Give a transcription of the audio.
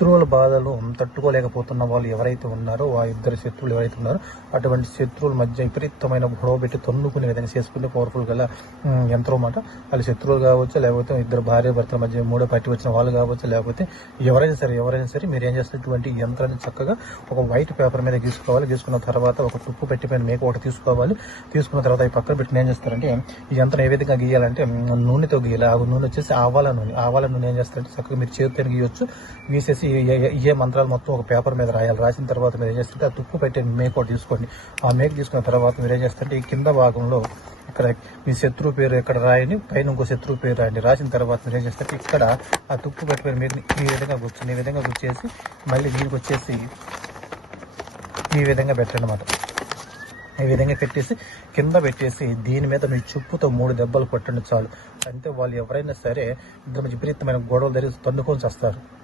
శత్రువుల బాధలు తట్టుకోలేకపోతున్న వాళ్ళు ఎవరైతే ఉన్నారో ఆ ఇద్దరు శత్రువులు ఎవరైతే ఉన్నారో అటువంటి శత్రువుల మధ్య విపరీతమైన గొడవ పెట్టి తన్నుకునే విధంగా చేసుకునే పవర్ఫుల్ గల యంత్రం అన్నమాట. వాళ్ళు శత్రువులు కావచ్చు లేకపోతే ఇద్దరు భార్య భర్తల మధ్య మూడో పట్టి వచ్చిన వాళ్ళు కావచ్చు లేకపోతే ఎవరైనా సరే ఎవరైనా సరే మీరు ఏం చేస్తున్నటువంటి యంత్రాన్ని చక్కగా ఒక వైట్ పేపర్ మీద గీసుకోవాలి. గీసుకున్న తర్వాత ఒక తుప్పు పెట్టిపోయిన మేక ఒకటి తీసుకోవాలి. తీసుకున్న తర్వాత ఈ పక్కన పెట్టి ఏం చేస్తారంటే ఈ యంత్రం ఏ విధంగా గీయాలంటే నూనెతో గీయాలి. ఆ నూనె వచ్చేసి ఆవాల నూనె. ఆవాల నూనె ఏం చేస్తారంటే చక్కగా మీరు చేతితో గీయొచ్చు. గీసేసి ఏ- ఏ- ఏ మంత్రాలు మొత్తం ఒక పేపర్ మీద రాయాలి. రాసిన తర్వాత మీరు ఏం చేస్తుంటే ఆ తుప్పు పెట్టి మేక ఒకటి తీసుకోండి. ఆ మేక తీసుకున్న తర్వాత మీరు ఏం చేస్తుంటే ఈ కింద భాగంలో ఇక్కడ మీ శత్రువు పేరు ఎక్కడ రాయని పైన ఇంకో శత్రువు పేరు రాయండి. రాసిన తర్వాత మీరు ఏం చేస్తారంటే ఇక్కడ ఆ తుప్పు పెట్టిపోయిన మీరు ఈ విధంగా కూర్చొని ఈ విధంగా కూర్చేసి మళ్ళీ దీనికి వచ్చేసి ఈ విధంగా పెట్టండి అన్నమాట. ఈ విధంగా పెట్టేసి కింద పెట్టేసి దీని మీద మీ చుప్పుతో మూడు దెబ్బలు కొట్టండి చాలు. అంటే వాళ్ళు ఎవరైనా సరే ఇద్దరు విపరీతమైన గొడవలు జరిగి తన్నుకొని వస్తారు